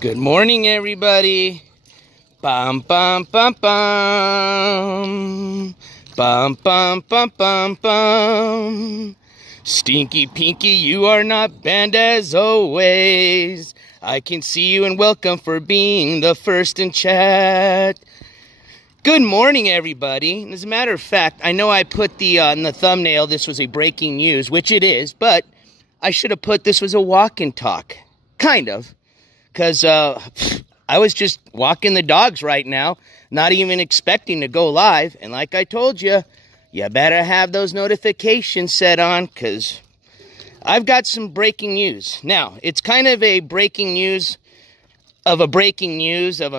Good morning, everybody. Bum, bum, bum, bum. Bum, bum, bum, bum, bum. Stinky Pinky, you are not banned as always. I can see you and welcome for being the first in chat. Good morning, everybody. And as a matter of fact, I know I put in the thumbnail, this was a breaking news, which it is, but I should have put this was a walk and talk. Kind of. Because I was just walking the dogs right now, not even expecting to go live. And like I told you, you better have those notifications set on, because I've got some breaking news. Now, it's kind of a breaking news of a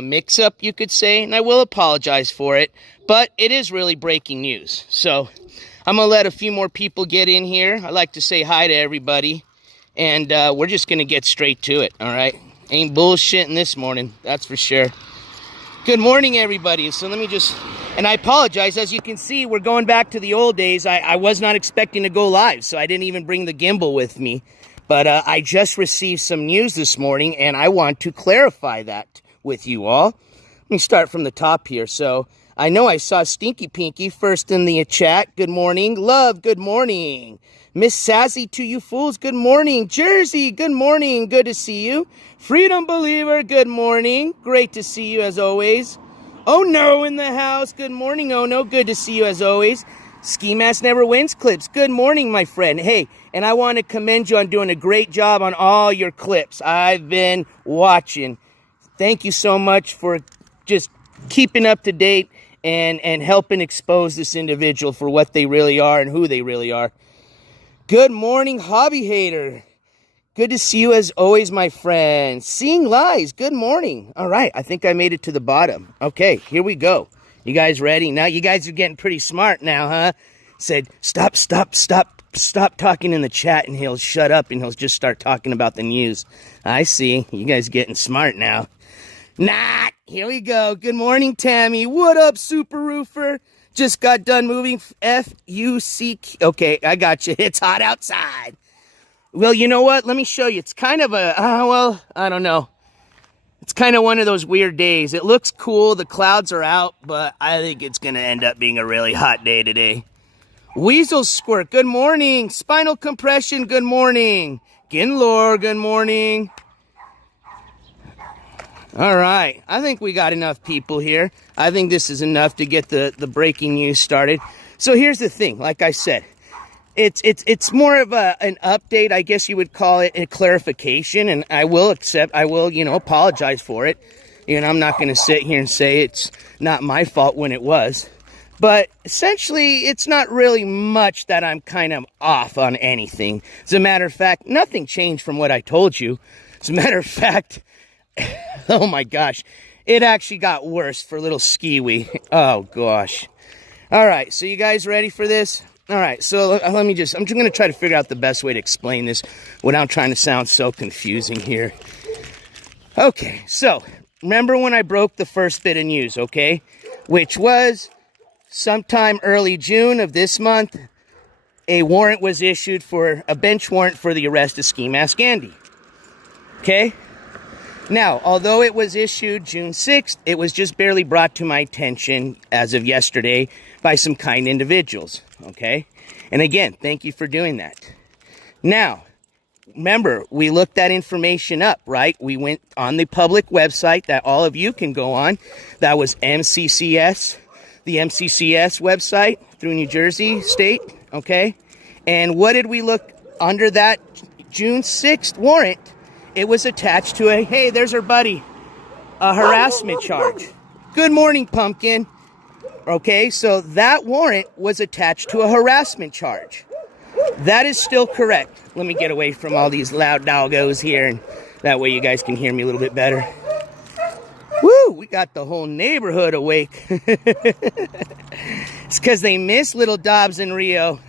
mix-up, you could say. And I will apologize for it, but it is really breaking news. So I'm going to let a few more people get in here. I'd like to say hi to everybody. And we're just going to get straight to it, all right? Ain't bullshitting this morning, that's for sure. Good morning, everybody. So let me just, and I apologize. As you can see, we're going back to the old days. I was not expecting to go live, so I didn't even bring the gimbal with me. But I just received some news this morning, and I want to clarify that with you all. Let me start from the top here. So I know I saw Stinky Pinky first in the chat. Good morning. Love, good morning. Miss Sassy to you fools, good morning. Jersey, good morning. Good to see you. Freedom Believer, good morning. Great to see you as always. Oh no in the house. Good morning, oh no. Good to see you as always. Skimask never wins clips. Good morning, my friend. Hey, and I want to commend you on doing a great job on all your clips. I've been watching. Thank you so much for just keeping up to date and helping expose this individual for what they really are and who they really are. Good morning, Hobby Hater. Good to see you as always, my friend. Seeing Lies, good morning. All right, I think I made it to the bottom. Okay, here we go. You guys ready? Now you guys are getting pretty smart now, huh? Said, stop talking in the chat, and he'll shut up and he'll just start talking about the news. I see. You guys getting smart now. Not. Here we go. Good morning, Tammy. What up, Super Roofer? Just got done moving F-U-C... Okay, I got you. It's hot outside. Well, you know what? Let me show you. It's kind of a... well, I don't know. It's kind of one of those weird days. It looks cool. The clouds are out, but I think it's going to end up being a really hot day today. Weasel Squirt, good morning. Spinal Compression, good morning. Ginlor, good morning. All right, I think we got enough people here. I think this is enough to get the breaking news started. So here's the thing, like I said, it's more of an update, I guess you would call it, a clarification, and I will, apologize for it. I'm not going to sit here and say it's not my fault when it was. But essentially, it's not really much that I'm kind of off on anything. As a matter of fact, nothing changed from what I told you. As a matter of fact, oh my gosh, it actually got worse for little Skiwee. Oh gosh. All right, so you guys ready for this? All right, so I'm just going to try to figure out the best way to explain this without trying to sound so confusing here. Okay, so remember when I broke the first bit of news, okay? Which was sometime early June of this month, a warrant was issued for a bench warrant for the arrest of Skimask Andy. Okay? Now, although it was issued June 6th, it was just barely brought to my attention as of yesterday by some kind individuals, okay? And again, thank you for doing that. Now, remember, we looked that information up, right? We went on the public website that all of you can go on. That was MCCS, the MCCS website through New Jersey State, okay? And what did we look under that June 6th warrant? It was attached to a, hey, there's our buddy, a harassment charge. Good morning, Pumpkin. Okay, so that warrant was attached to a harassment charge. That is still correct. Let me get away from all these loud doggos here, and that way you guys can hear me a little bit better. Woo, we got the whole neighborhood awake. It's because they miss little Dobbs and Rio.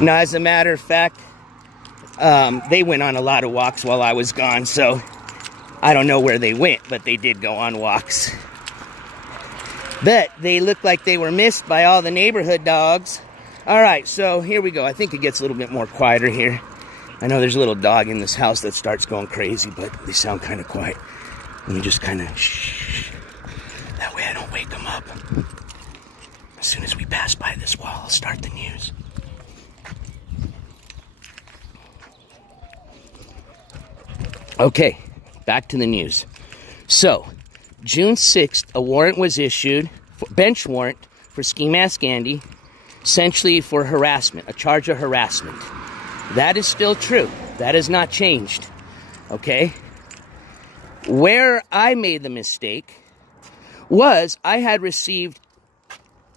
No, as a matter of fact, they went on a lot of walks while I was gone, so I don't know where they went, but they did go on walks. But they looked like they were missed by all the neighborhood dogs. All right, so here we go. I think it gets a little bit more quieter here. I know there's a little dog in this house that starts going crazy, but they sound kind of quiet. Let me just kind of shh. That way I don't wake them up. As soon as we pass by this wall, I'll start the news. Okay, back to the news. So, June 6th, a warrant was issued, bench warrant for Skimask Andy, essentially for harassment, a charge of harassment. That is still true. That has not changed. Okay? Where I made the mistake was I had received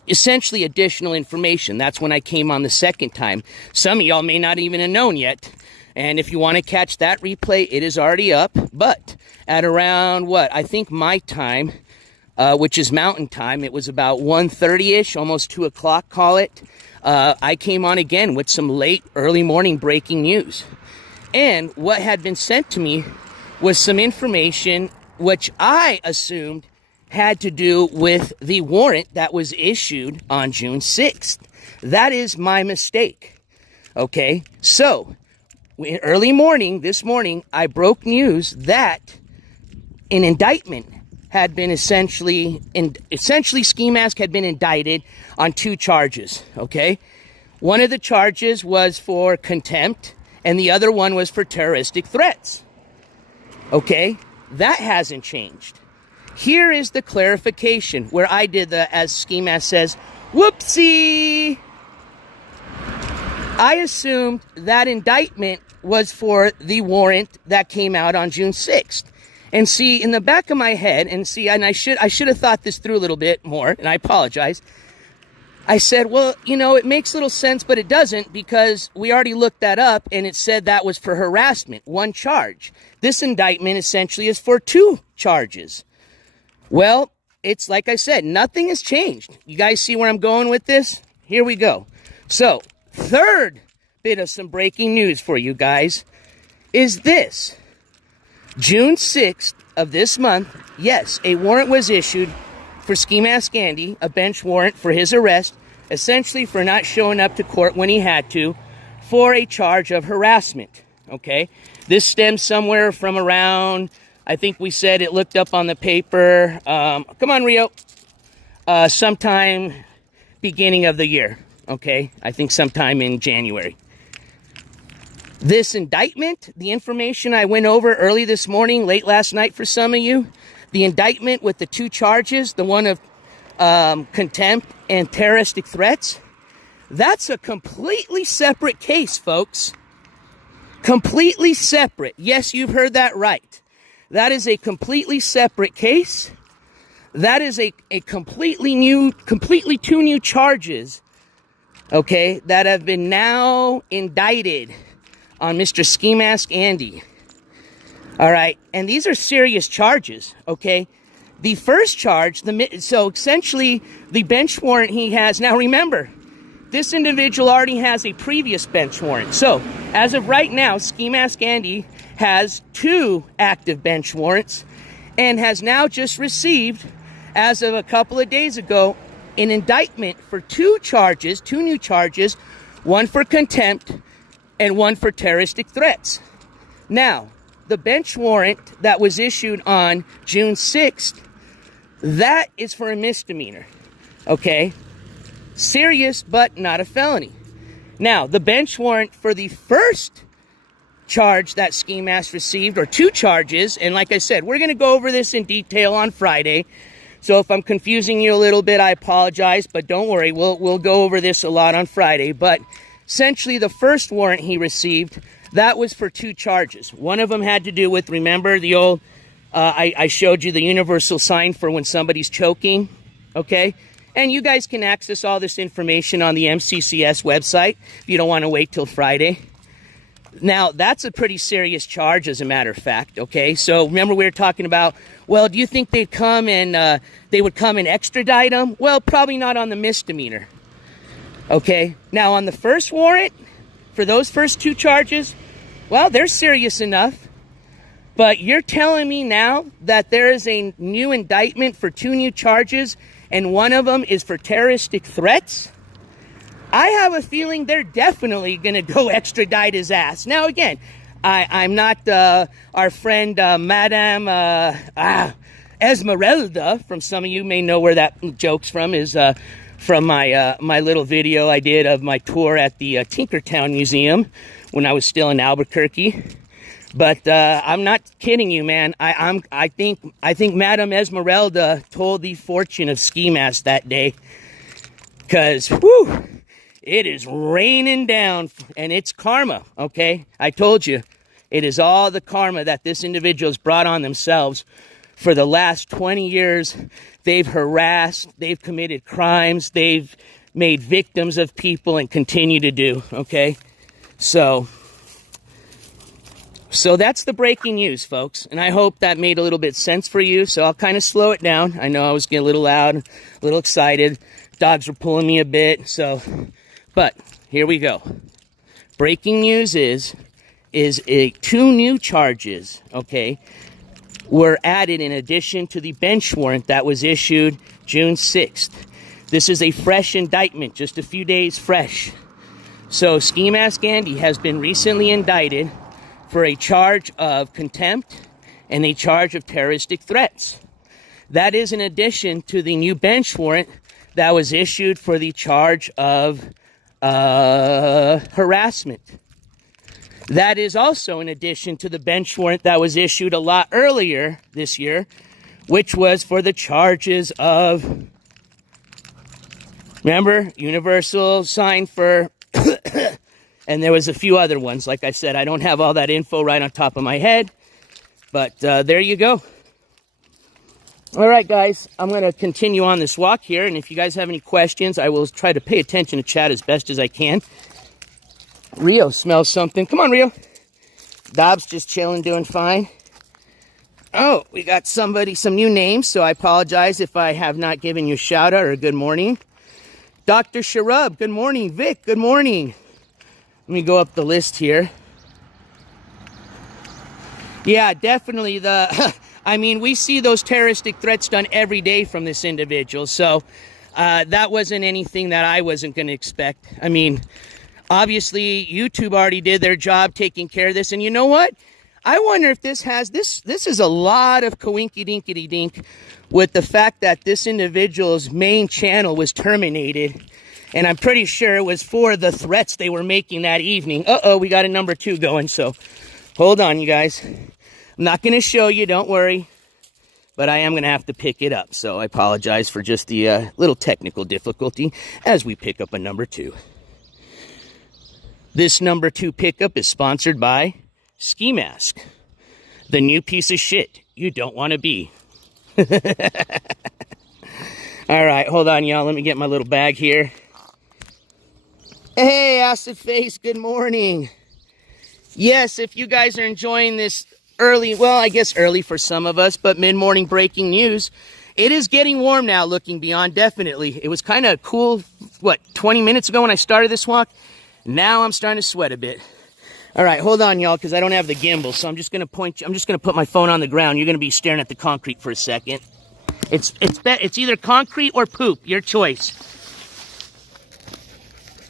essentially additional information. That's when I came on the second time. Some of y'all may not even have known yet. And if you want to catch that replay, it is already up. But at around, what, I think my time, which is mountain time, it was about 1:30-ish, almost 2 o'clock, call it. I came on again with some late, early morning breaking news. And what had been sent to me was some information which I assumed had to do with the warrant that was issued on June 6th. That is my mistake. Okay, so early morning, this morning, I broke news that an indictment had been essentially Skimask had been indicted on 2 charges, okay? One of the charges was for contempt, and the other one was for terroristic threats, okay? That hasn't changed. Here is the clarification where I did the, as Skimask says, whoopsie! I assumed that indictment was for the warrant that came out on June 6th. And see, in the back of my head, and I should have thought this through a little bit more, and I apologize. I said, well, you know, it makes little sense, but it doesn't, because we already looked that up, and it said that was for harassment, 1 charge. This indictment essentially is for 2 charges. Well, it's like I said, nothing has changed. You guys see where I'm going with this? Here we go. So, third bit of some breaking news for you guys is this. June 6th of this month, yes, a warrant was issued for Skimask Andy, a bench warrant for his arrest, essentially for not showing up to court when he had to, for a charge of harassment, okay? This stems somewhere from around, I think we said it looked up on the paper, come on, Rio, sometime beginning of the year, okay? I think sometime in January. This indictment, the information I went over early this morning, late last night for some of you, the indictment with the 2 charges, the one of contempt and terroristic threats, that's a completely separate case, folks. Completely separate. Yes, you've heard that right. That is a completely separate case. That is a completely 2 new charges, okay, that have been now indicted on Mr. Skimask Andy. All right, and these are serious charges, okay? The first charge, so essentially the bench warrant he has, now remember, this individual already has a previous bench warrant. So, as of right now, Skimask Andy has 2 active bench warrants and has now just received, as of a couple of days ago, an indictment for 2 charges, 2 new charges, one for contempt and one for terroristic threats. Now, the bench warrant that was issued on June 6th, that is for a misdemeanor, okay? Serious, but not a felony. Now, the bench warrant for the first charge that Skimask received, or 2 charges, and like I said, we're going to go over this in detail on Friday. So if I'm confusing you a little bit, I apologize, but don't worry, we'll go over this a lot on Friday. But essentially, the first warrant he received, that was for 2 charges. One of them had to do with, remember the old, I showed you the universal sign for when somebody's choking, okay? And you guys can access all this information on the MCCS website if you don't want to wait till Friday. Now, that's a pretty serious charge, as a matter of fact, okay? So remember we were talking about, well, do you think they'd come and they would come and extradite them? Well, probably not on the misdemeanor, okay? Now, on the first warrant, for those first 2 charges, well, they're serious enough. But you're telling me now that there is a new indictment for 2 new charges, and one of them is for terroristic threats? I have a feeling they're definitely going to go extradite his ass. Now, again, I'm not our friend Madame Esmeralda, from some of you may know where that joke's from, is from my little video I did of my tour at the Tinkertown Museum when I was still in Albuquerque. But I'm not kidding you, man. I think Madame Esmeralda told the fortune of Skimask that day, because whew, it is raining down, and it's karma, okay? I told you, it is all the karma that this individual has brought on themselves. For the last 20 years, they've harassed, they've committed crimes, they've made victims of people and continue to do, okay? So that's the breaking news, folks, and I hope that made a little bit sense for you. So I'll kind of slow it down. I know I was getting a little loud, a little excited. Dogs were pulling me a bit, but here we go. Breaking news is 2 new charges, okay, were added in addition to the bench warrant that was issued June 6th. This is a fresh indictment, just a few days fresh. So Skimask Andy has been recently indicted for a charge of contempt and a charge of terroristic threats. That is in addition to the new bench warrant that was issued for the charge of harassment. That is also in addition to the bench warrant that was issued a lot earlier this year, which was for the charges of, remember, universal sign for, and there was a few other ones. Like I said, I don't have all that info right on top of my head, but there you go. All right, guys, I'm going to continue on this walk here, and if you guys have any questions, I will try to pay attention to chat as best as I can. Rio smells something. Come on, Rio. Dobbs just chilling, doing fine. Oh, we got some new names, so I apologize if I have not given you a shout-out or a good morning. Dr. Sharub, good morning. Vic, good morning. Let me go up the list here. Yeah, definitely I mean, we see those terroristic threats done every day from this individual, so that wasn't anything that I wasn't going to expect. I mean, obviously, YouTube already did their job taking care of this, and you know what? I wonder if this is a lot of coinky-dinky-dink with the fact that this individual's main channel was terminated, and I'm pretty sure it was for the threats they were making that evening. Uh-oh, we got a number 2 going, so hold on, you guys. I'm not going to show you, don't worry, but I am going to have to pick it up, so I apologize for just the little technical difficulty as we pick up a number 2. This number 2 pickup is sponsored by Skimask, the new piece of shit you don't want to be. All right, hold on, y'all. Let me get my little bag here. Hey, Acid Face, good morning. Yes, if you guys are enjoying this early, well, I guess early for some of us, but mid-morning breaking news, it is getting warm now, looking beyond, definitely. It was kind of cool, 20 minutes ago when I started this walk? Now I'm starting to sweat a bit. All right, hold on, y'all, because I don't have the gimbal, so I'm just going to put my phone on the ground. You're going to be staring at the concrete for a second. It's either concrete or poop, your choice.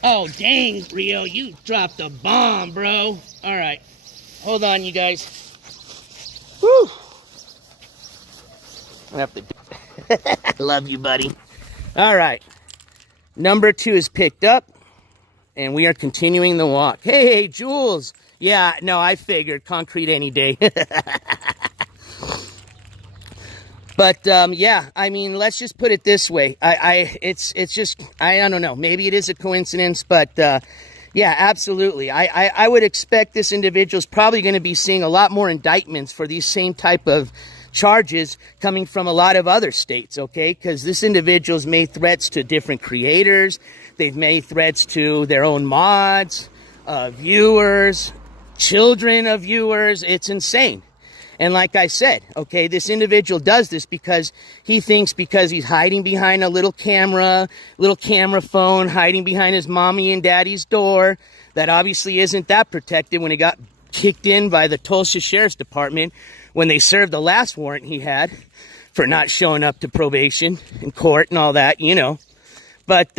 Oh, dang, Rio, you dropped a bomb, bro. All right, hold on, you guys. Woo! I have to. Love you, buddy. All right, number 2 is picked up. And we are continuing the walk. Hey, Jules. Yeah, no, I figured concrete any day. But yeah, I mean, let's just put it this way. It's just, I don't know. Maybe it is a coincidence, but yeah, absolutely. I would expect this individual is probably going to be seeing a lot more indictments for these same type of charges coming from a lot of other states, okay? Because this individual's made threats to different creators. They've made threats to their own mods, viewers, children of viewers. It's insane. And like I said, okay, this individual does this because he thinks because he's hiding behind a little camera phone, hiding behind his mommy and daddy's door, that obviously isn't that protected when he got kicked in by the Tulsa Sheriff's Department when they served the last warrant he had for not showing up to probation in court and all that, you know. But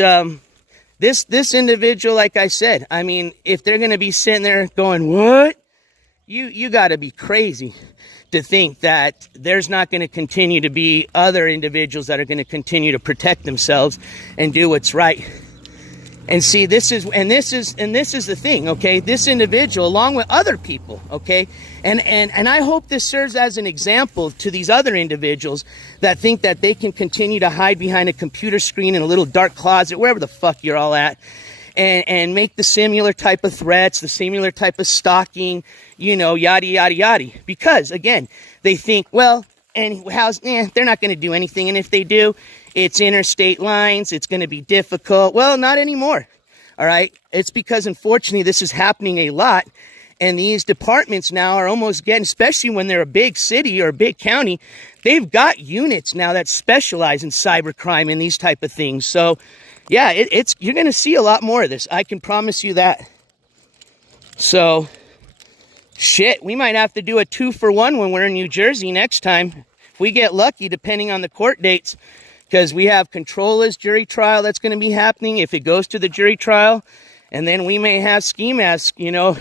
this individual, like I said, I mean, if they're going to be sitting there going, what? You got to be crazy to think that there's not going to continue to be other individuals that are going to continue to protect themselves and do what's right. And see, this is the thing, okay? This individual, along with other people, okay? And I hope this serves as an example to these other individuals that think that they can continue to hide behind a computer screen in a little dark closet, wherever the fuck you're all at, and make the similar type of threats, the similar type of stalking, you know, yada, yada, yada. Because, again, they think, well, and they're not going to do anything. And if they do, it's interstate lines. It's going to be difficult. Well, not anymore. All right. It's because, unfortunately, this is happening a lot. And these departments now are almost getting, especially when they're a big city or a big county, they've got units now that specialize in cybercrime and these type of things. So, yeah, you're going to see a lot more of this. I can promise you that. So, shit, we might have to do a 2-for-1 when we're in New Jersey next time. If we get lucky, depending on the court dates, because we have Controla's jury trial that's going to be happening if it goes to the jury trial. And then we may have Skimask, you know,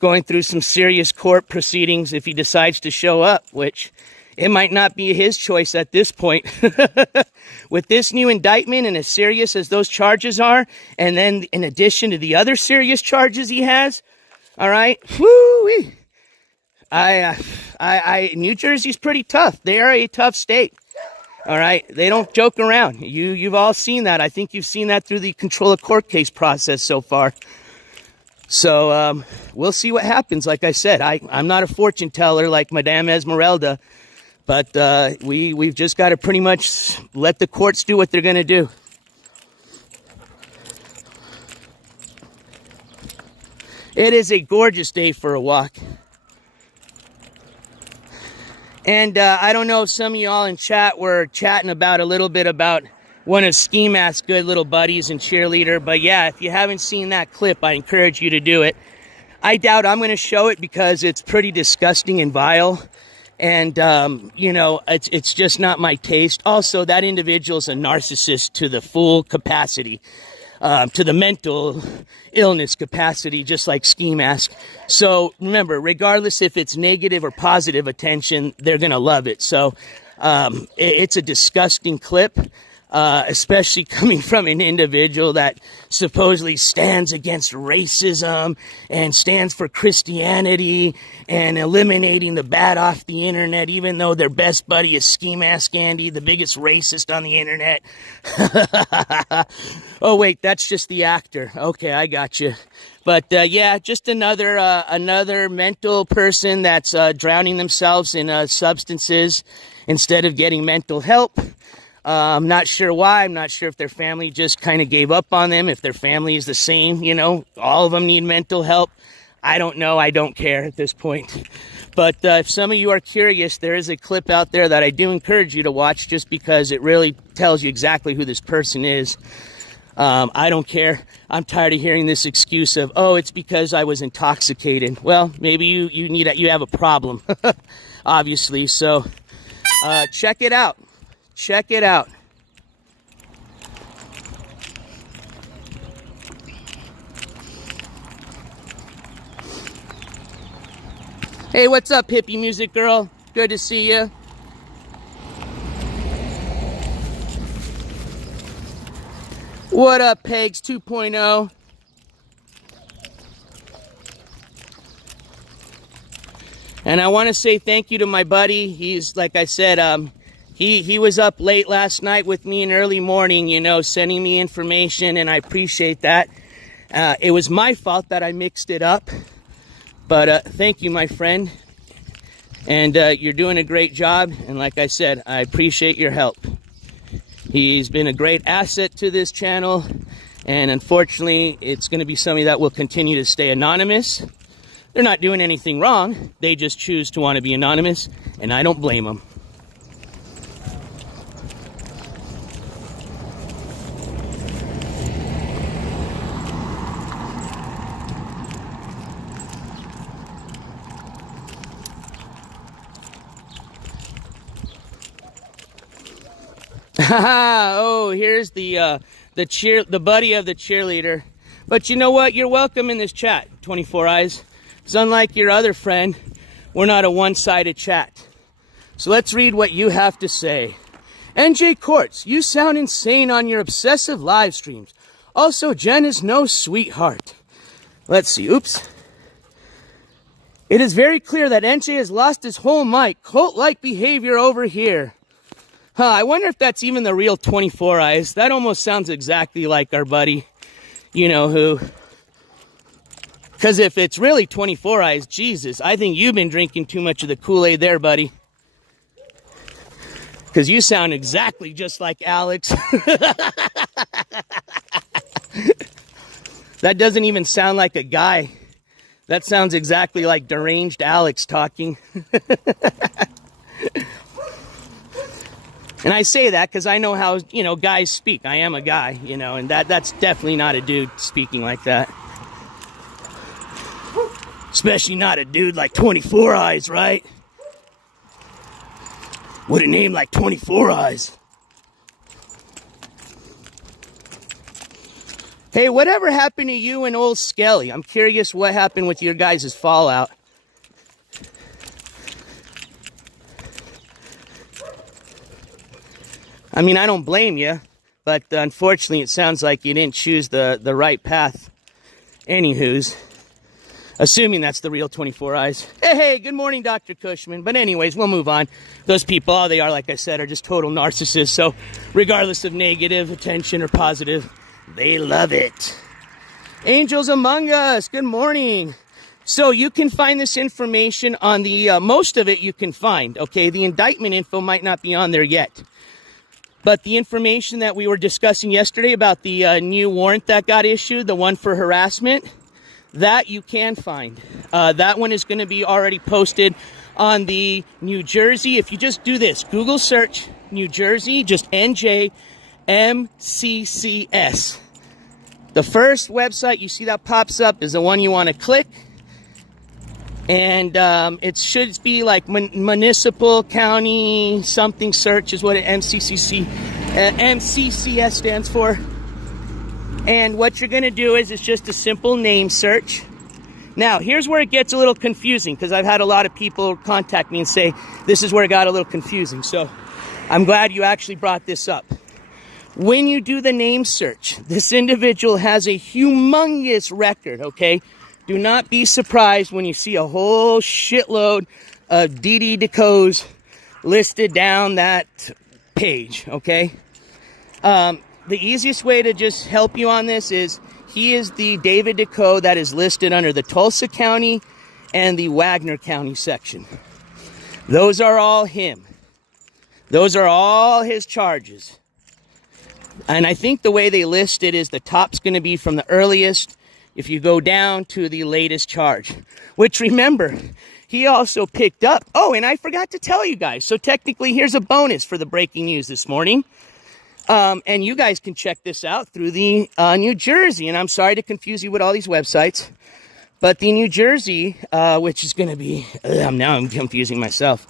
going through some serious court proceedings if he decides to show up, which it might not be his choice at this point. With this new indictment and as serious as those charges are, and then in addition to the other serious charges he has, all right, whoo-wee. New Jersey's pretty tough. They are a tough state. All right, they don't joke around. You've all seen that. I think you've seen that through the control of court case process so far. So we'll see what happens. Like I said, I'm not a fortune teller like Madame Esmeralda, but we've just got to pretty much let the courts do what they're going to do. It is a gorgeous day for a walk. And I don't know if some of y'all in chat were chatting about a little bit about one of Skimask's good little buddies and cheerleader. But yeah, if you haven't seen that clip, I encourage you to do it. I doubt I'm going to show it because it's pretty disgusting and vile. And, you know, it's just not my taste. Also, that individual's a narcissist to the full capacity. To the mental illness capacity, just like Skimask. So remember, regardless if it's negative or positive attention, they're going to love it. So it's a disgusting clip, especially coming from an individual that supposedly stands against racism and stands for Christianity and eliminating the bad off the internet, even though their best buddy is Skimask Andy, the biggest racist on the internet. Oh, wait, that's just the actor. Okay, I got you. But, yeah, just another mental person that's drowning themselves in substances instead of getting mental help. I'm not sure why. I'm not sure if their family just kind of gave up on them, if their family is the same, you know, all of them need mental help. I don't know. I don't care at this point. But if some of you are curious, there is a clip out there that I do encourage you to watch just because it really tells you exactly who this person is. I don't care. I'm tired of hearing this excuse of, oh, it's because I was intoxicated. Well, maybe you have a problem, obviously. So check it out. Check it out. Hey, what's up, hippie music girl? Good to see you. What up, Pegs 2.0? And I want to say thank you to my buddy. He's, like I said, he was up late last night with me in early morning, you know, sending me information, and I appreciate that. It was my fault that I mixed it up. But thank you, my friend. And you're doing a great job. And like I said, I appreciate your help. He's been a great asset to this channel. And unfortunately, it's going to be somebody that will continue to stay anonymous. They're not doing anything wrong. They just choose to want to be anonymous, and I don't blame them. Oh, here's the buddy of the cheerleader. But you know what? You're welcome in this chat, 24 Eyes. Because unlike your other friend, we're not a one-sided chat. So let's read what you have to say. NJCourts, you sound insane on your obsessive live streams. Also, Jen is no sweetheart. Let's see. Oops. It is very clear that NJ has lost his whole mic. Cult-like behavior over here. I wonder if that's even the real 24 Eyes. That almost sounds exactly like our buddy, you know who. Because if it's really 24 Eyes, Jesus, I think you've been drinking too much of the Kool-Aid there, buddy. Because you sound exactly just like Alex. That doesn't even sound like a guy. That sounds exactly like deranged Alex talking. And I say that because I know how, you know, guys speak. I am a guy, you know, and that's definitely not a dude speaking like that. Especially not a dude like 24 Eyes, right? With a name like 24 Eyes. Hey, whatever happened to you and old Skelly? I'm curious what happened with your guys' fallout. I mean, I don't blame you, but unfortunately it sounds like you didn't choose the right path. Anywho's, assuming that's the real 24 Eyes. Hey, good morning, Dr. Cushman. But anyways, we'll move on. Those people, all they are, like I said, are just total narcissists. So regardless of negative attention or positive, they love it. Angels Among Us, good morning. So you can find this information on the, most of it you can find, okay? The indictment info might not be on there yet. But the information that we were discussing yesterday about the new warrant that got issued, the one for harassment, that you can find. That one is going to be already posted on the New Jersey. If you just do this, Google search New Jersey, just NJMCCS. The first website you see that pops up is the one you want to click. And it should be like municipal, county, something search is what MCCS stands for. And what you're going to do is it's just a simple name search. Now, here's where it gets a little confusing because I've had a lot of people contact me and say this is where it got a little confusing. So I'm glad you actually brought this up. When you do the name search, this individual has a humongous record, okay? Do not be surprised when you see a whole shitload of DD Decos listed down that page, okay? The easiest way to just help you on this is he is the David Deco that is listed under the Tulsa County and the Wagner County section. Those are all him. Those are all his charges. And I think the way they list it is the top's going to be from the earliest if you go down to the latest charge. Which, remember, he also picked up... Oh, and I forgot to tell you guys. So technically, here's a bonus for the breaking news this morning. And you guys can check this out through the New Jersey. And I'm sorry to confuse you with all these websites. But the New Jersey, which is going to be... now I'm confusing myself.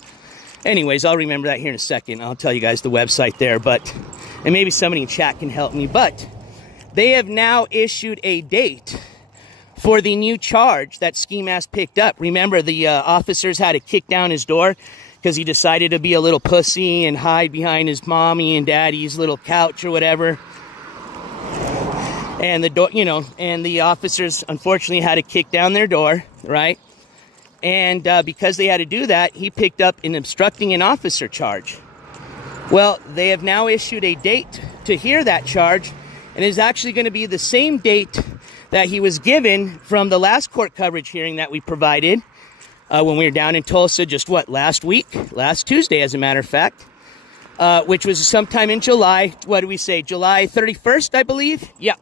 Anyways, I'll remember that here in a second. I'll tell you guys the website there. And maybe somebody in chat can help me. But they have now issued a date for the new charge that Skimask picked up. Remember, the officers had to kick down his door because he decided to be a little pussy and hide behind his mommy and daddy's little couch or whatever. And the door, and the officers unfortunately had to kick down their door, right? And because they had to do that, he picked up an obstructing an officer charge. Well, they have now issued a date to hear that charge, and it is actually going to be the same date that he was given from the last court coverage hearing that we provided when we were down in Tulsa last Tuesday, as a matter of fact, which was sometime in July. What do we say? July 31st, I believe? Yeah.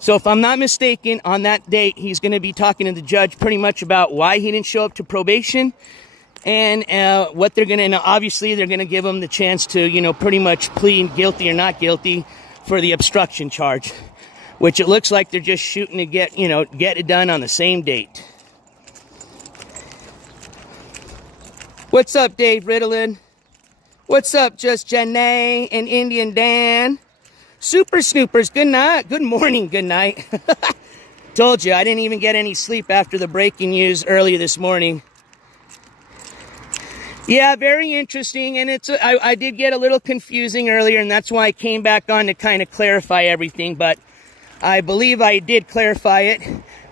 So if I'm not mistaken, on that date, he's going to be talking to the judge pretty much about why he didn't show up to probation and what they're going to, obviously they're going to give him the chance to, you know, pretty much plead guilty or not guilty for the obstruction charge, which it looks like they're just shooting to get it done on the same date. What's up, Dave Ritalin? What's up, Just Janae and Indian Dan? Super Snoopers, good night. Good morning, good night. Told you, I didn't even get any sleep after the breaking news earlier this morning. Yeah, very interesting, and I did get a little confusing earlier, and that's why I came back on to kind of clarify everything, but I believe I did clarify it.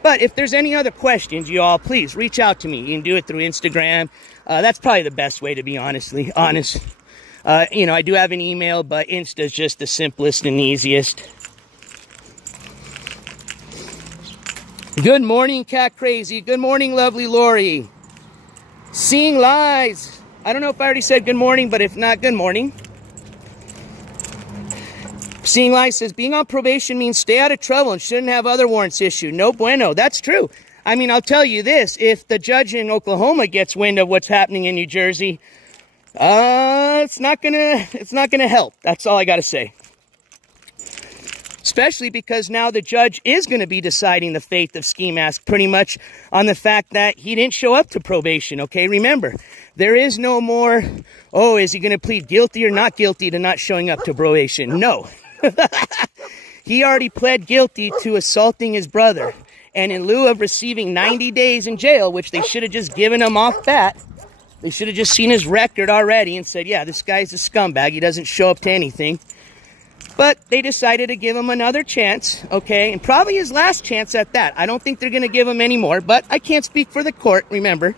But if there's any other questions, you all, please reach out to me. You can do it through Instagram. That's probably the best way, to be honest. You know, I do have an email, but Insta is just the simplest and easiest. Good morning, Cat Crazy. Good morning, lovely Lori. Seeing Lies. I don't know if I already said good morning, but if not, good morning. Seeing Lies says, being on probation means stay out of trouble and shouldn't have other warrants issued. No bueno. That's true. I mean, I'll tell you this. If the judge in Oklahoma gets wind of what's happening in New Jersey, it's not gonna help. That's all I gotta say. Especially because now the judge is going to be deciding the fate of Skimask pretty much on the fact that he didn't show up to probation, okay? Remember, there is no more, oh, is he going to plead guilty or not guilty to not showing up to probation? No. He already pled guilty to assaulting his brother. And in lieu of receiving 90 days in jail, which they should have just given him off bat, they should have just seen his record already and said, yeah, this guy's a scumbag. He doesn't show up to anything. But they decided to give him another chance, okay? And probably his last chance at that. I don't think they're going to give him any more, but I can't speak for the court, remember.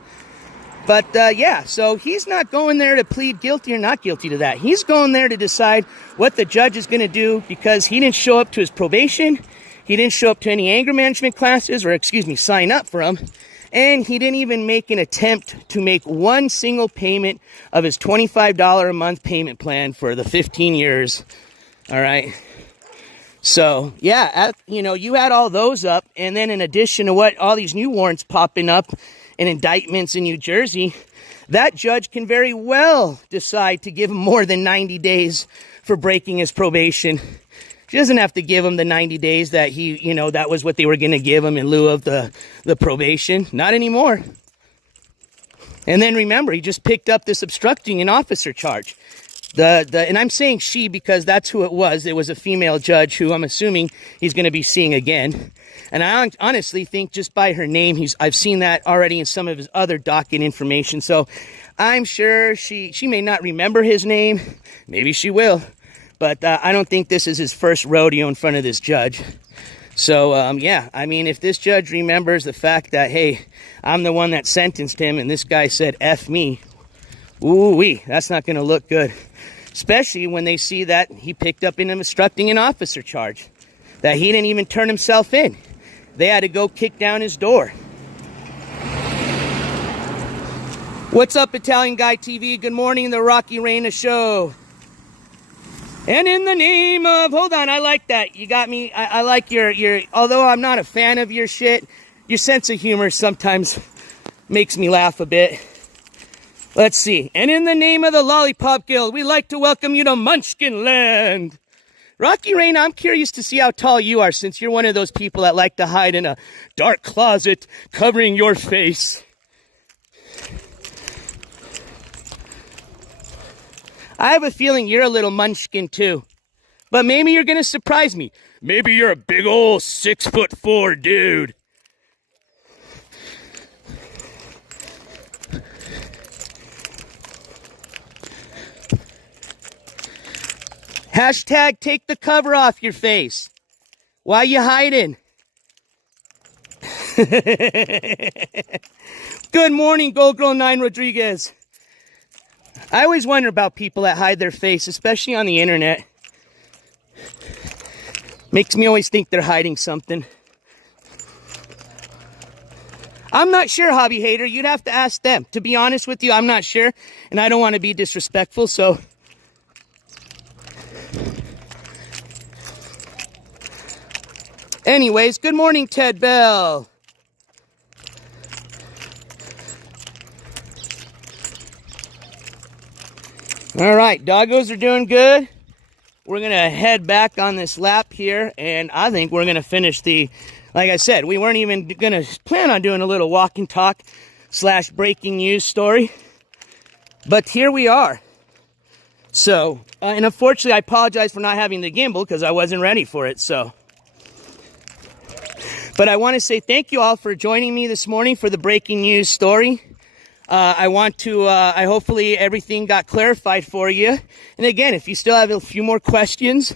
But, yeah, so he's not going there to plead guilty or not guilty to that. He's going there to decide what the judge is going to do because he didn't show up to his probation. He didn't show up to any anger management classes or, sign up for them. And he didn't even make an attempt to make one single payment of his $25 a month payment plan for the 15 years. All right. So, yeah, you add all those up. And then in addition to what all these new warrants popping up and indictments in New Jersey, that judge can very well decide to give him more than 90 days for breaking his probation. She doesn't have to give him the 90 days that that was what they were going to give him in lieu of the probation. Not anymore. And then remember, he just picked up this obstructing an officer charge. And I'm saying she because that's who it was. It was a female judge who I'm assuming he's going to be seeing again. And I honestly think just by her name, I've seen that already in some of his other docket information. So I'm sure she may not remember his name. Maybe she will. But I don't think this is his first rodeo in front of this judge. So, yeah, I mean, if this judge remembers the fact that, hey, I'm the one that sentenced him and this guy said, F me, ooh-wee, that's not going to look good. Especially when they see that he picked up in obstructing an officer charge. That he didn't even turn himself in. They had to go kick down his door. What's up, Italian Guy TV? Good morning, the Rocky Reina Show. And in the name of, hold on, I like that. You got me. I like your, although I'm not a fan of your shit, your sense of humor sometimes makes me laugh a bit. Let's see. And in the name of the Lollipop Guild, we'd like to welcome you to Munchkin Land. Rocky Rain, I'm curious to see how tall you are since you're one of those people that like to hide in a dark closet covering your face. I have a feeling you're a little munchkin too. But maybe you're going to surprise me. Maybe you're a big old 6'4" dude. Hashtag take the cover off your face. Why you hiding? Good morning, Gold Girl 9 Rodriguez. I always wonder about people that hide their face, especially on the internet. Makes me always think they're hiding something. I'm not sure, Hobby Hater. You'd have to ask them. To be honest with you, I'm not sure. And I don't want to be disrespectful, so... Anyways, good morning, Ted Bell. All right, doggos are doing good. We're going to head back on this lap here, and I think we're going to finish like I said, we weren't even going to plan on doing a little walk and talk / breaking news story, but here we are. So, and unfortunately, I apologize for not having the gimbal because I wasn't ready for it, so. But I want to say thank you all for joining me this morning for the breaking news story. I hopefully everything got clarified for you. And again, if you still have a few more questions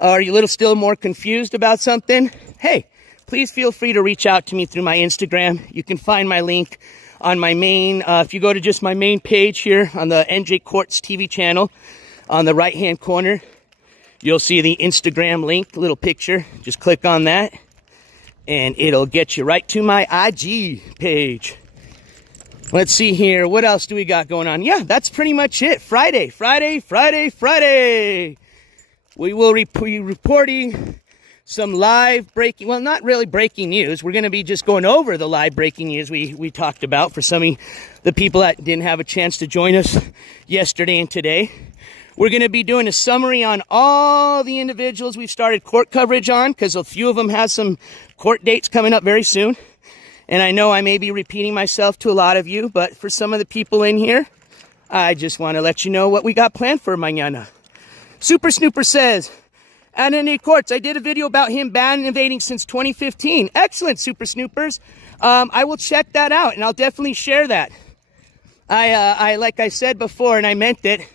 or you're still more confused about something, hey, please feel free to reach out to me through my Instagram. You can find my link on my main, if you go to just my main page here on the NJCourts TV channel, on the right-hand corner, you'll see the Instagram link, little picture. Just click on that, and it'll get you right to my IG page. Let's see here. What else do we got going on? Yeah, that's pretty much it. Friday. We will be reporting some live breaking, well, not really breaking news. We're going to be just going over the live breaking news we talked about for some of the people that didn't have a chance to join us yesterday and today. We're going to be doing a summary on all the individuals we've started court coverage on, because a few of them have some court dates coming up very soon. And I know I may be repeating myself to a lot of you, but for some of the people in here, I just want to let you know what we got planned for mañana. Super Snooper says, at NJCourts, I did a video about him ban invading since 2015. Excellent, Super Snoopers. I will check that out, and I'll definitely share that. I like I said before, and I meant it,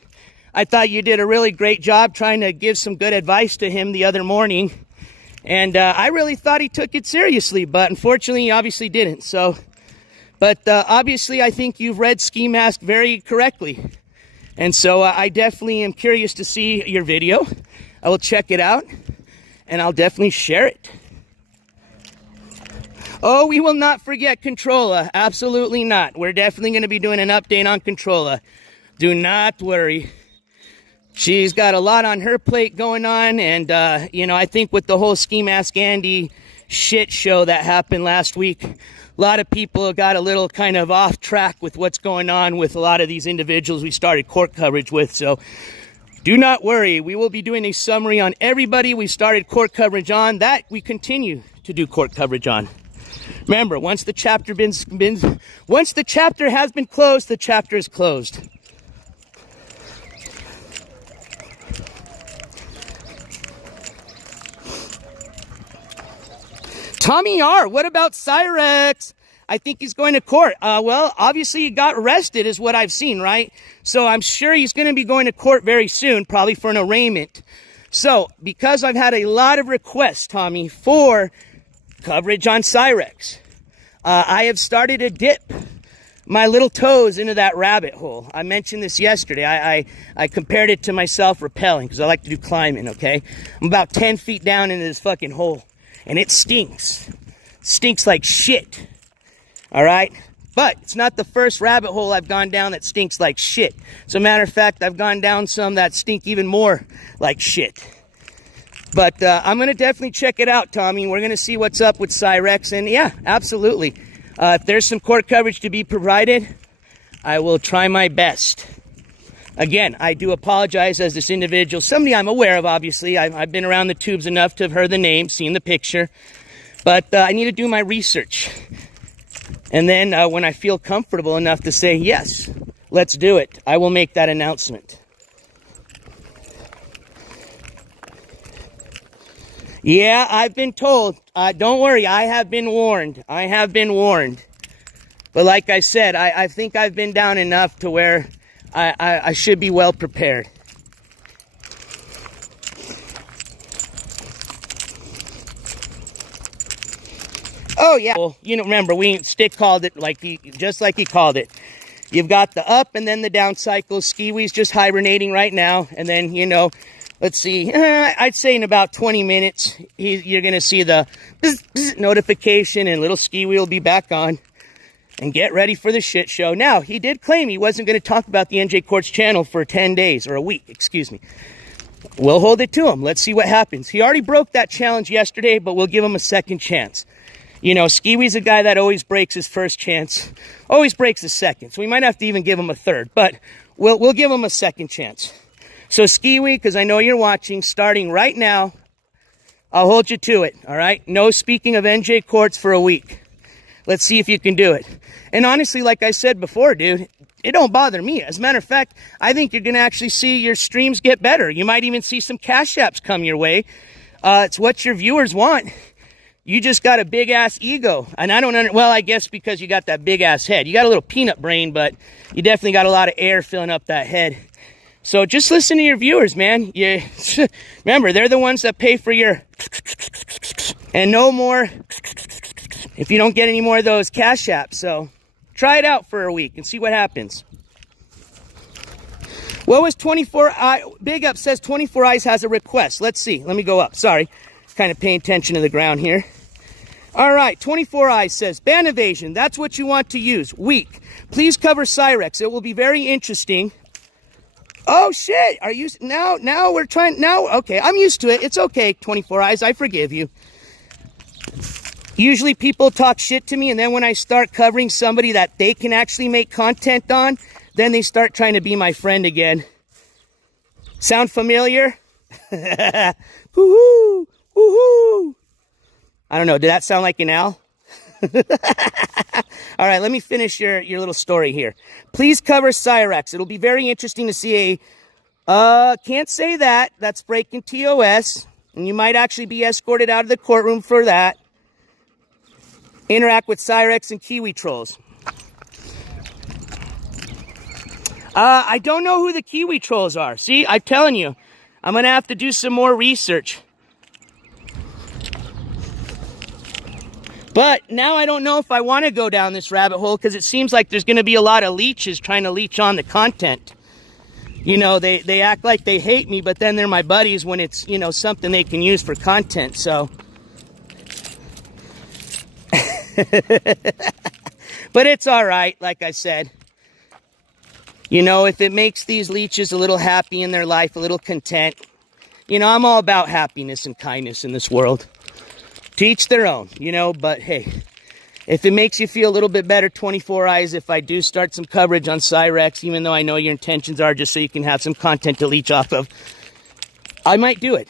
I thought you did a really great job trying to give some good advice to him the other morning. And I really thought he took it seriously, but unfortunately, he obviously didn't. So, but obviously, I think you've read Skimask very correctly. And so I definitely am curious to see your video. I will check it out, and I'll definitely share it. Oh, we will not forget Controlla. Absolutely not. We're definitely going to be doing an update on Controlla. Do not worry. She's got a lot on her plate going on, and, I think with the whole Skimask Andy shit show that happened last week, a lot of people got a little kind of off track with what's going on with a lot of these individuals we started court coverage with, so do not worry. We will be doing a summary on everybody we started court coverage on, that we continue to do court coverage on. Remember, once the chapter has been closed, the chapter is closed. Tommy R., what about Cyrex? I think he's going to court. Well, obviously he got arrested is what I've seen, right? So I'm sure he's going to be going to court very soon, probably for an arraignment. So, because I've had a lot of requests, Tommy, for coverage on Cyrex, I have started to dip my little toes into that rabbit hole. I mentioned this yesterday. I compared it to myself rappelling, because I like to do climbing, okay? I'm about 10 feet down into this fucking hole. And it stinks. Stinks like shit. All right? But it's not the first rabbit hole I've gone down that stinks like shit. As a matter of fact, I've gone down some that stink even more like shit. But I'm going to definitely check it out, Tommy. We're going to see what's up with Cyrex. And yeah, absolutely. If there's some court coverage to be provided, I will try my best. Again, I do apologize as this individual, somebody I'm aware of, obviously. I've been around the tubes enough to have heard the name, seen the picture. But I need to do my research. And then when I feel comfortable enough to say, yes, let's do it, I will make that announcement. Yeah, I've been told. Don't worry, I have been warned. I have been warned. But like I said, I think I've been down enough to where I should be well prepared. Oh yeah, well, remember Stick called it just like he called it. You've got the up and then the down cycle. Skiwi's just hibernating right now, and then let's see. I'd say in about 20 minutes, you're gonna see the notification, and little Skiwi will be back on. And get ready for the shit show. Now, he did claim he wasn't going to talk about the NJCourts channel for 10 days, or a week, excuse me. we'll hold it to him. Let's see what happens. He already broke that challenge yesterday, but we'll give him a second chance. You know, Skiwi's a guy that always breaks his first chance, always breaks his second. So we might have to even give him a third, but we'll give him a second chance. So Skiwi, because I know you're watching, starting right now, I'll hold you to it, all right? No speaking of NJCourts for a week. Let's see if you can do it. And honestly, like I said before, dude, it don't bother me. As a matter of fact, I think you're going to actually see your streams get better. You might even see some cash apps come your way. It's what your viewers want. You just got a big-ass ego. And I don't well, I guess because you got that big-ass head. You got a little peanut brain, but you definitely got a lot of air filling up that head. So just listen to your viewers, man. Remember, they're the ones that pay for your... And no more... If you don't get any more of those cash apps. So try it out for a week and see what happens. What was 24... Big Up says 24 Eyes has a request. Let's see. Let me go up. Sorry. Kind of paying attention to the ground here. All right. 24 Eyes says, ban evasion. That's what you want to use. Weak. Please cover Cyrex. It will be very interesting. Oh, shit. Are you... Now we're trying... Now, okay. I'm used to it. It's okay, 24 Eyes. I forgive you. Usually people talk shit to me, and then when I start covering somebody that they can actually make content on, then they start trying to be my friend again. Sound familiar? Woohoo! Woohoo! I don't know. Did that sound like an owl? All right, let me finish your little story here. Please cover Cyrex. It'll be very interesting to see a... can't say that. That's breaking TOS. And you might actually be escorted out of the courtroom for that. Interact with Cyrex and Kiwi trolls. I don't know who the Kiwi trolls are. See, I'm telling you. I'm going to have to do some more research. But now I don't know if I want to go down this rabbit hole because it seems like there's going to be a lot of leeches trying to leech on the content. You know, they act like they hate me, but then they're my buddies when it's, you know, something they can use for content. So, but it's all right, like I said. You know, if it makes these leeches a little happy in their life, a little content. You know, I'm all about happiness and kindness in this world. To each their own, you know, but hey, if it makes you feel a little bit better, 24 Eyes, if I do start some coverage on Cyrex, even though I know your intentions are just so you can have some content to leech off of, I might do it.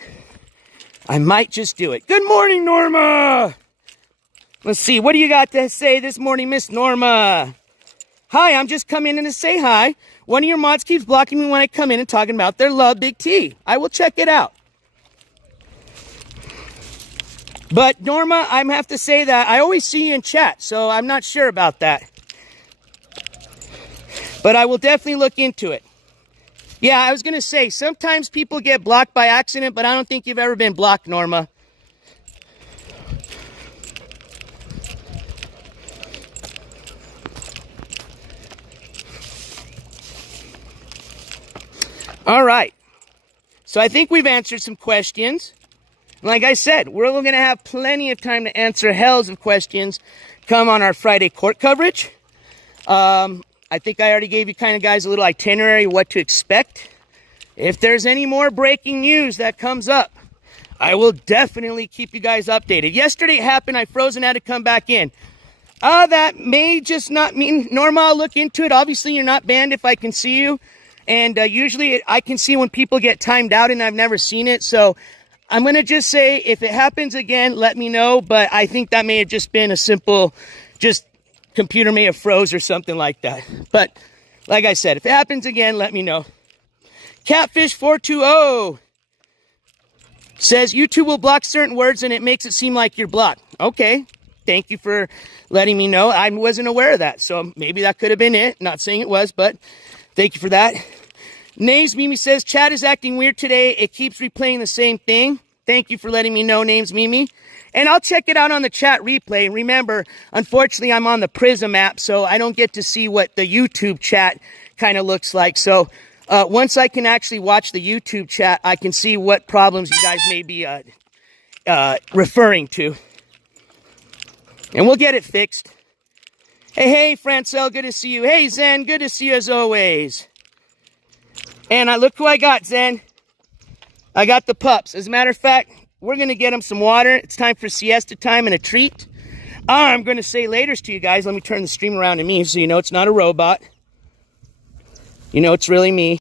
I might just do it. Good morning, Norma! Let's see, what do you got to say this morning, Miss Norma? Hi, I'm just coming in to say hi. One of your mods keeps blocking me when I come in and talking about their love, Big T. I will check it out. But, Norma, I have to say that I always see you in chat, so I'm not sure about that. But I will definitely look into it. Yeah, I was going to say, sometimes people get blocked by accident, but I don't think you've ever been blocked, Norma. All right. So I think we've answered some questions. Like I said, we're going to have plenty of time to answer hells of questions come on our Friday court coverage. I think I already gave you guys a little itinerary of what to expect. If there's any more breaking news that comes up, I will definitely keep you guys updated. Yesterday it happened. I froze and had to come back in. That may just not mean... Norma, I'll look into it. Obviously, you're not banned if I can see you. And usually I can see when people get timed out and I've never seen it. So... I'm going to just say, if it happens again, let me know. But I think that may have just been a simple, just computer may have froze or something like that. But like I said, if it happens again, let me know. Catfish420 says, YouTube will block certain words and it makes it seem like you're blocked. Okay. Thank you for letting me know. I wasn't aware of that. So maybe that could have been it. Not saying it was, but thank you for that. Names Mimi says, chat is acting weird today. It keeps replaying the same thing. Thank you for letting me know, Names Mimi. And I'll check it out on the chat replay. Remember, unfortunately, I'm on the Prism app, so I don't get to see what the YouTube chat kind of looks like. So once I can actually watch the YouTube chat, I can see what problems you guys may be referring to. And we'll get it fixed. Hey, Francel, good to see you. Hey, Zen, good to see you as always. And look who I got, Zen. I got the pups. As a matter of fact, we're going to get them some water. It's time for siesta time and a treat. I'm going to say laters to you guys. Let me turn the stream around to me so you know it's not a robot. You know it's really me.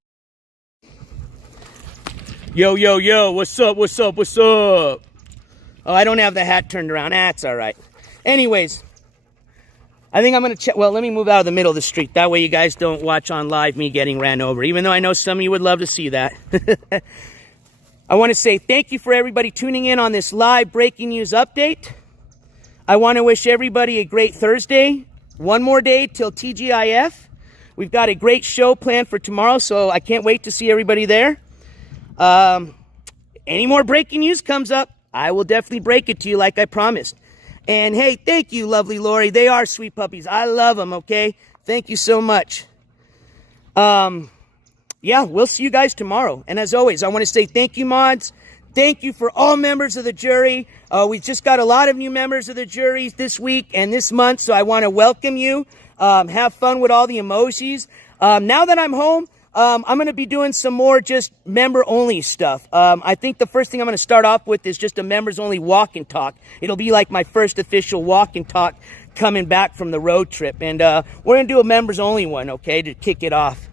Yo, yo, yo, what's up, what's up, what's up? Oh, I don't have the hat turned around. That's all right. Anyways, I think I'm going to check. Well, let me move out of the middle of the street. That way you guys don't watch on live me getting ran over, even though I know some of you would love to see that. I want to say thank you for everybody tuning in on this live breaking news update. I want to wish everybody a great Thursday. One more day till TGIF. We've got a great show planned for tomorrow, so I can't wait to see everybody there. Any more breaking news comes up, I will definitely break it to you like I promised. And hey, thank you, lovely Lori. They are sweet puppies. I love them, okay? Thank you so much. Yeah, we'll see you guys tomorrow. And as always, I want to say thank you, mods. Thank you for all members of the jury. We just got a lot of new members of the jury this week and this month, so I want to welcome you. Have fun with all the emojis. Now that I'm home, I'm going to be doing some more just member-only stuff. I think the first thing I'm going to start off with is just a members-only walk and talk. It'll be like my first official walk and talk coming back from the road trip. And we're going to do a members-only one, okay, to kick it off.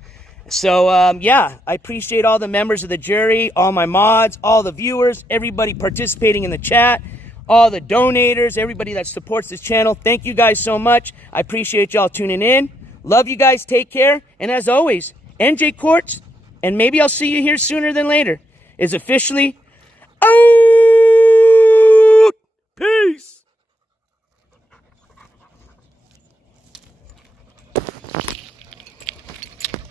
So, yeah, I appreciate all the members of the jury, all my mods, all the viewers, everybody participating in the chat, all the donators, everybody that supports this channel. Thank you guys so much. I appreciate y'all tuning in. Love you guys. Take care. And as always, NJCourts, and maybe I'll see you here sooner than later, is officially out.